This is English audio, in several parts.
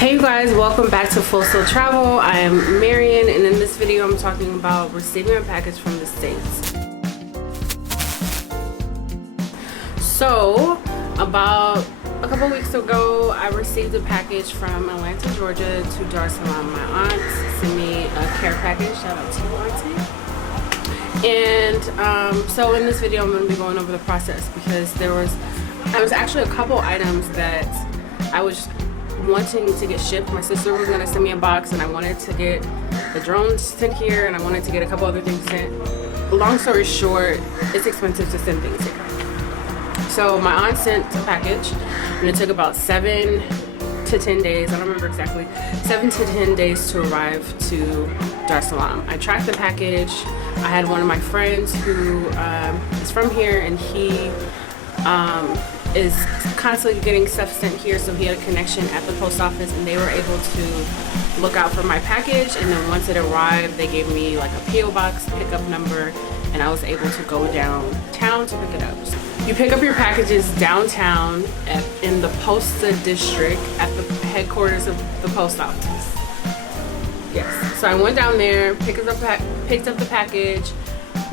Hey you guys, welcome back to Full Sail Travel. I am Marian, and in this video I'm talking about receiving a package from the States. So, about a couple weeks ago, I received a package from Atlanta, Georgia to Dar es Salaam. My aunt sent me a care package. Shout out to you, auntie. And so in this video I'm going to be going over the process because there was actually a couple items that I was wanting to get shipped. My sister was going to send me a box and I wanted to get the drones sent here and I wanted to get a couple other things sent. Long story short, it's expensive to send things here. So my aunt sent a package and it took about 7 to 10 days, I don't remember exactly, 7 to 10 days to arrive to Dar es Salaam. I tracked the package. I had one of my friends who is from here and he is constantly getting stuff sent here, so he had a connection at the post office and they were able to look out for my package, and then once it arrived they gave me like a PO box pickup number and I was able to go downtown to pick it up. So you pick up your packages downtown in the Posta district at the headquarters of the post office. Yes, so I went down there, picked up the package,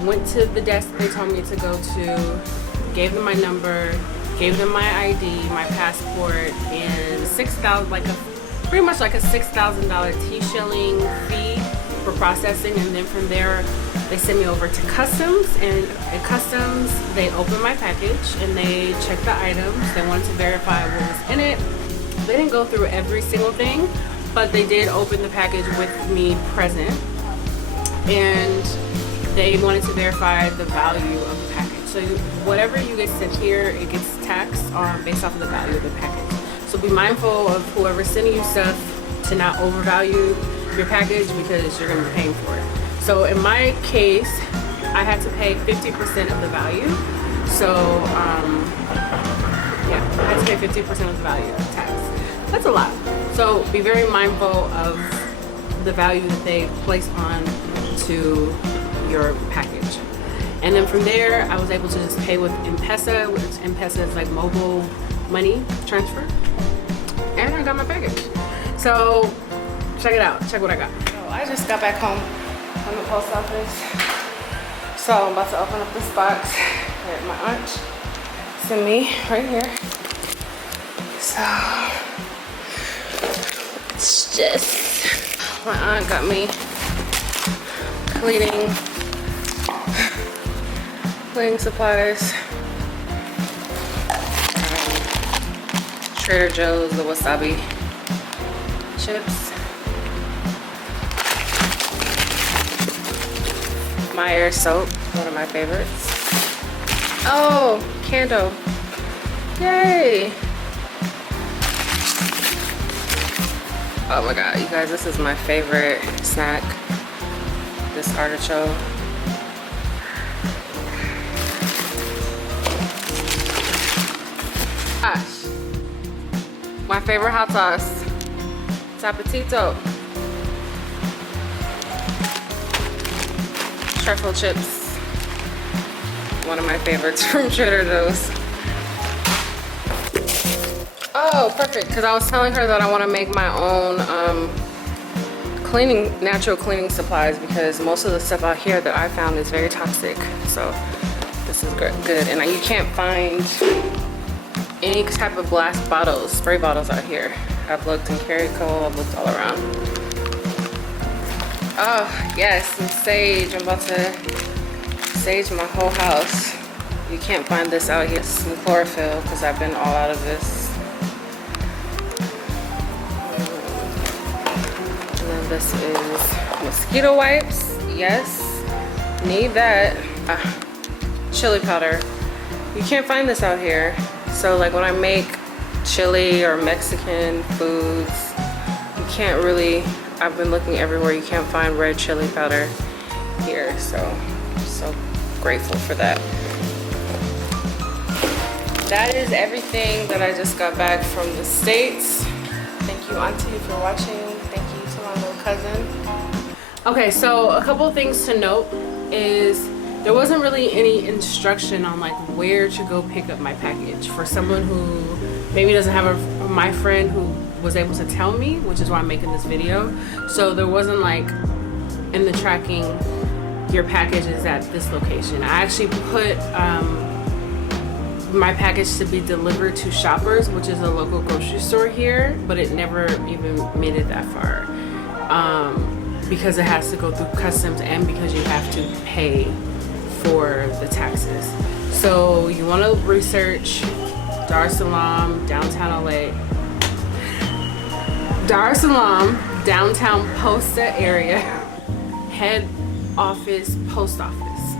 went to the desk they told me to go to, gave them my number, gave them my ID, my passport, and pretty much like a $6,000 T-shilling fee for processing. And then from there, they sent me over to customs, and at customs, they opened my package and they checked the items. They wanted to verify what was in it. They didn't go through every single thing, but they did open the package with me present, and they wanted to verify the value of the package. So whatever you get sent here, it gets taxed based off of the value of the package. So be mindful of whoever's sending you stuff to not overvalue your package because you're going to be paying for it. So in my case, I had to pay 50% of the value. So yeah, I had to pay 50% of the value of the tax. That's a lot. So be very mindful of the value that they place on to your package. And then from there, I was able to just pay with M-Pesa, which M-Pesa is like mobile money transfer. And I got my package. So check it out, check what I got. So I just got back home from the post office. So I'm about to open up this box that my aunt sent me right here. So it's just, my aunt got me cleaning supplies. Trader Joe's, the wasabi chips. Meyer soap, one of my favorites. Oh, candle. Yay! Oh my god, you guys, this is my favorite snack. This artichoke. Gosh, my favorite hot sauce, Tapatito. Truffle chips, one of my favorites from Trader Joe's. Oh, perfect, because I was telling her that I want to make my own natural cleaning supplies because most of the stuff out here that I found is very toxic. So this is good. And you can't find any type of glass bottles, spray bottles out here. I've looked in Carico, I've looked all around. Oh yes, and sage. I'm about to sage my whole house. You can't find this out here. Some chlorophyll because I've been all out of this. And then this is mosquito wipes. Yes, need that. Chili powder. You can't find this out here. So like when I make chili or Mexican foods, you can't really, I've been looking everywhere, you can't find red chili powder here. So I'm so grateful for that. That is everything that I just got back from the States. Thank you, auntie, if you're watching. Thank you to my little cousin. Okay, so a couple of things to note is there wasn't really any instruction on like where to go pick up my package for someone who maybe doesn't have my friend who was able to tell me, which is why I'm making this video. So there wasn't like in the tracking, your package is at this location. I actually put my package to be delivered to Shoppers, which is a local grocery store here, but it never even made it that far because it has to go through customs and because you have to pay for the taxes. So you want to research Dar es Salaam, downtown LA. Dar es Salaam, downtown Posta area, head office, post office.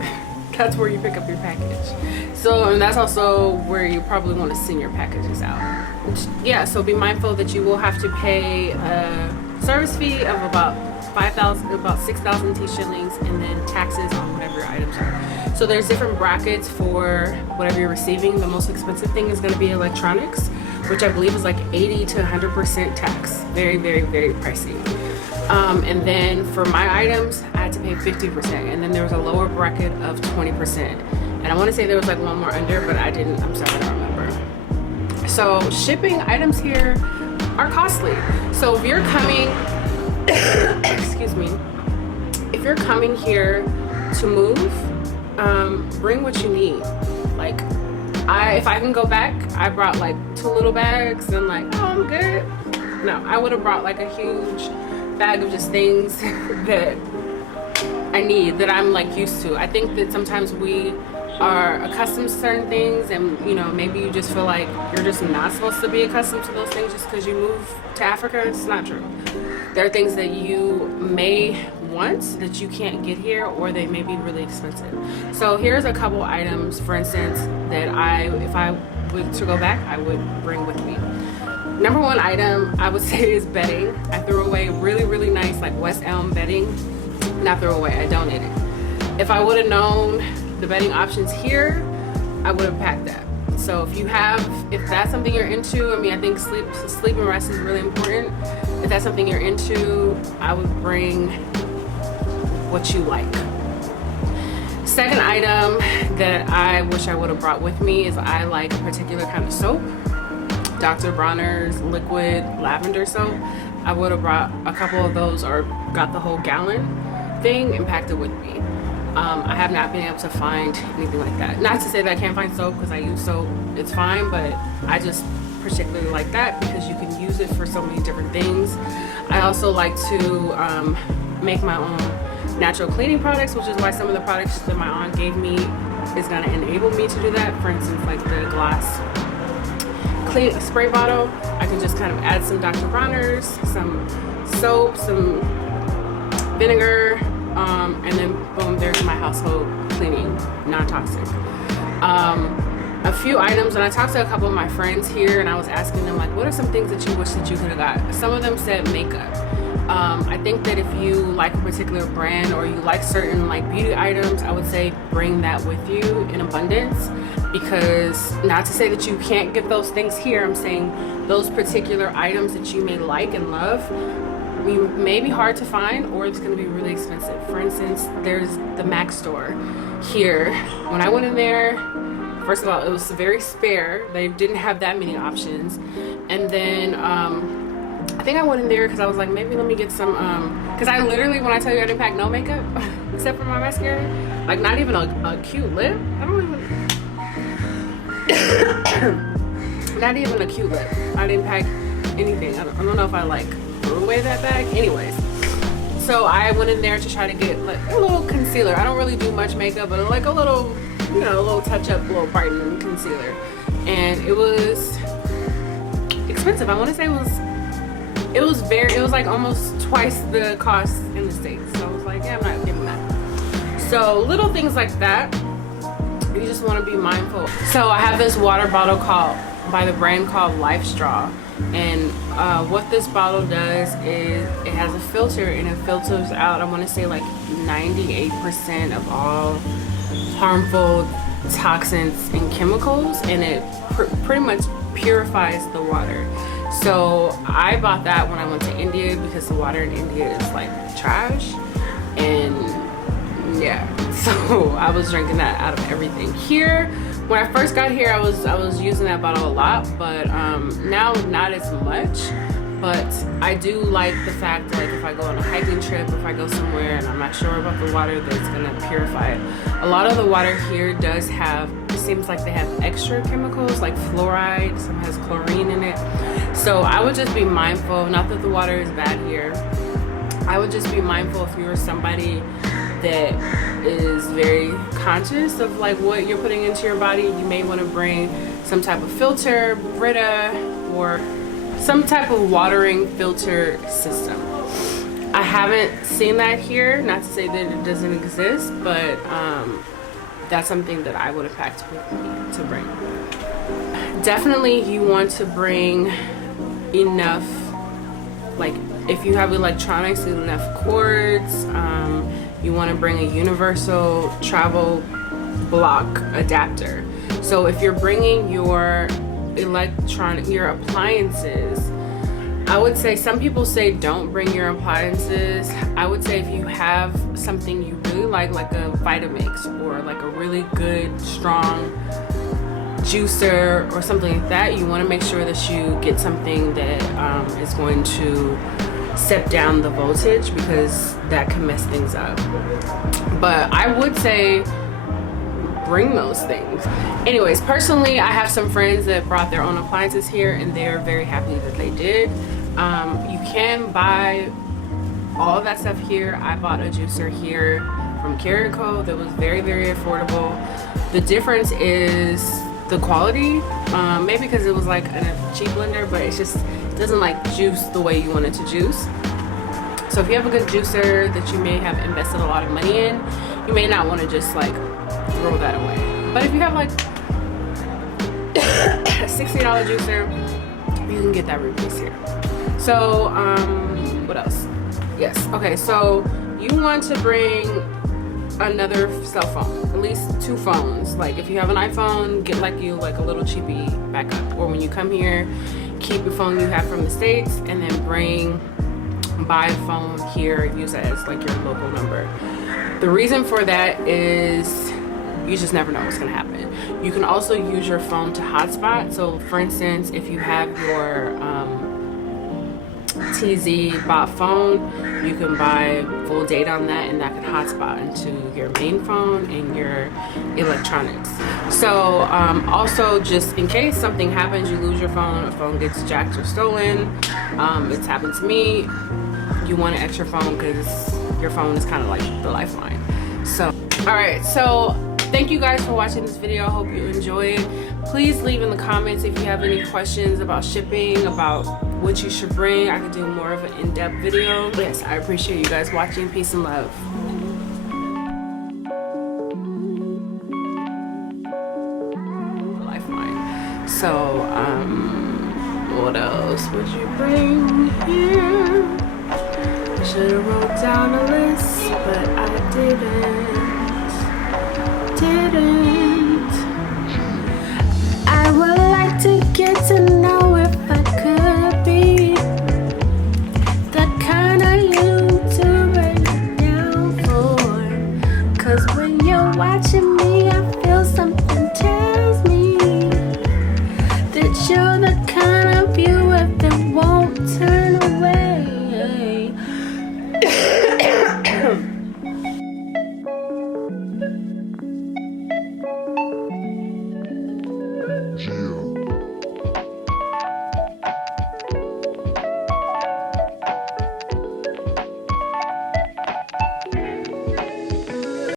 That's where you pick up your package. So, and that's also where you probably want to send your packages out. Yeah, so be mindful that you will have to pay a service fee of about 6,000 T shillings, and then taxes on whatever your items are. So there's different brackets for whatever you're receiving. The most expensive thing is going to be electronics, which I believe is like 80 to 100% tax. Very, very, very pricey. And then for my items, I had to pay 50%. And then there was a lower bracket of 20%. And I want to say there was like one more under, but I'm sorry, I don't remember. So shipping items here are costly. So if you're coming, excuse me, if you're coming here to move, bring what you need. Like, if I can go back, I brought like 2 little bags and like, oh, I'm good. No, I would have brought like a huge bag of just things that I need, that I'm like used to. I think that sometimes we are accustomed to certain things, and you know, maybe you just feel like you're just not supposed to be accustomed to those things just because you moved to Africa. It's not true. There are things that you may want that you can't get here, or they may be really expensive. So here's a couple items, for instance, that if I were to go back, I would bring with me. Number one item I would say is bedding. I threw away really, really nice like West Elm bedding. Not throw away, I donated. If I would have known the bedding options here, I would have packed that. So if that's something you're into, I mean, I think sleep and rest is really important. If that's something you're into, I would bring what you like. Second item that I wish I would have brought with me is I like a particular kind of soap. Dr. Bronner's liquid lavender soap. I would have brought a couple of those, or got the whole gallon thing and packed it with me. I have not been able to find anything like that. Not to say that I can't find soap, because I use soap, it's fine, but I just particularly like that because you can use it for so many different things. I also like to make my own natural cleaning products, which is why some of the products that my aunt gave me is going to enable me to do that. For instance, like the glass clean spray bottle, I can just kind of add some Dr. Bronner's, some soap, some vinegar, and then boom, there's my household cleaning, non-toxic. A few items, and I talked to a couple of my friends here, and I was asking them like, what are some things that you wish that you could have got? Some of them said makeup. I think that if you like a particular brand, or you like certain like beauty items, I would say bring that with you in abundance, because not to say that you can't get those things here, I'm saying those particular items that you may like and love may be hard to find, or it's going to be really expensive. For instance, there's the MAC store here. When I went in there, first of all, it was very spare. They didn't have that many options. And then I think I went in there because I was like, maybe let me get some, because I literally, when I tell you I didn't pack no makeup except for my mascara, like not even a cute lip. I don't even not even a cute lip. I didn't pack anything. I don't know if I like threw away that bag. Anyways, so I went in there to try to get like a little concealer. I don't really do much makeup, but like a little, you know, a little touch up, little brightening concealer. And it was expensive. I want to say it was like almost twice the cost in the States. So I was like, yeah, I'm not getting that. So little things like that, you just want to be mindful. So I have this water bottle by the brand called Life Straw. And what this bottle does is it has a filter, and it filters out, I want to say like 98% of all harmful toxins and chemicals, and it pretty much purifies the water. So I bought that when I went to India, because the water in India is like trash. And yeah, so I was drinking that out of everything. Here, when I first got here, I was using that bottle a lot, but now not as much. But I do like the fact that, like, if I go on a hiking trip, if I go somewhere and I'm not sure about the water, that it's gonna purify it. A lot of the water here does have, it seems like they have extra chemicals like fluoride, some has chlorine in it. So I would just be mindful, not that the water is bad here, I would just be mindful if you're somebody that is very conscious of like what you're putting into your body. You may want to bring some type of filter, Brita, or some type of watering filter system. I haven't seen that here, not to say that it doesn't exist, but that's something that I would have packed with me to bring. Definitely you want to bring enough, like if you have electronics, enough cords. You want to bring a universal travel block adapter. So if you're bringing your appliances, I would say, some people say don't bring your appliances. I would say if you have something you really like a Vitamix or like a really good strong juicer or something like that, you want to make sure that you get something that is going to step down the voltage, because that can mess things up. But I would say bring those things. Anyways, personally, I have some friends that brought their own appliances here and they're very happy that they did. You can buy all of that stuff here. I bought a juicer here from Carico that was very, very affordable. The difference is the quality, maybe because it was like a cheap blender, but it just doesn't like juice the way you want it to juice. So if you have a good juicer that you may have invested a lot of money in, you may not want to just like throw that away. But if you have like a $60 juicer, you can get that replaced here. So what else? Yes, okay, so you want to bring another cell phone, at least 2 phones. Like if you have an iPhone, get like a little cheapy backup, or when you come here, keep your phone you have from the States and then buy a phone here, use it as like your local number. The reason for that is you just never know what's gonna happen. You can also use your phone to hotspot. So for instance, if you have your TZ bot phone, you can buy full data on that, and that can hotspot into your main phone and your electronics. So also, just in case something happens, you lose your phone, a phone gets jacked or stolen, it's happened to me, you want an extra phone because your phone is kind of like the lifeline. So all right, so thank you guys for watching this video. I hope you enjoy it. Please leave in the comments if you have any questions about shipping, about what you should bring. I could do more of an in-depth video. Yes, I appreciate you guys watching. Peace and love. Lifeline. So what else would you bring here? I should have wrote down a list, but I didn't.